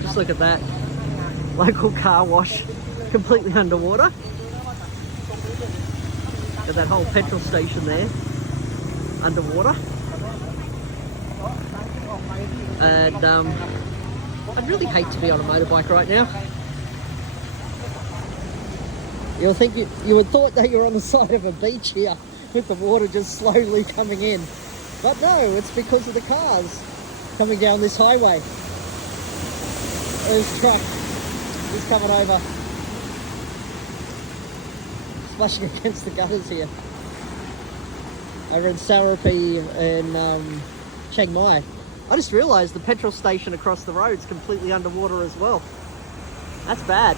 Just look at that. Local car wash, completely underwater. Got that whole petrol station there, underwater. And I'd really hate to be on a motorbike right now. You'll think you would thought that you're on the side of a beach here with the water just slowly coming in. But no, it's because of the cars coming down this highway. There's a truck. He's coming over. Splashing against the gutters here. Over in Saraphi in Chiang Mai. I just realised the petrol station across the road is completely underwater as well. That's bad.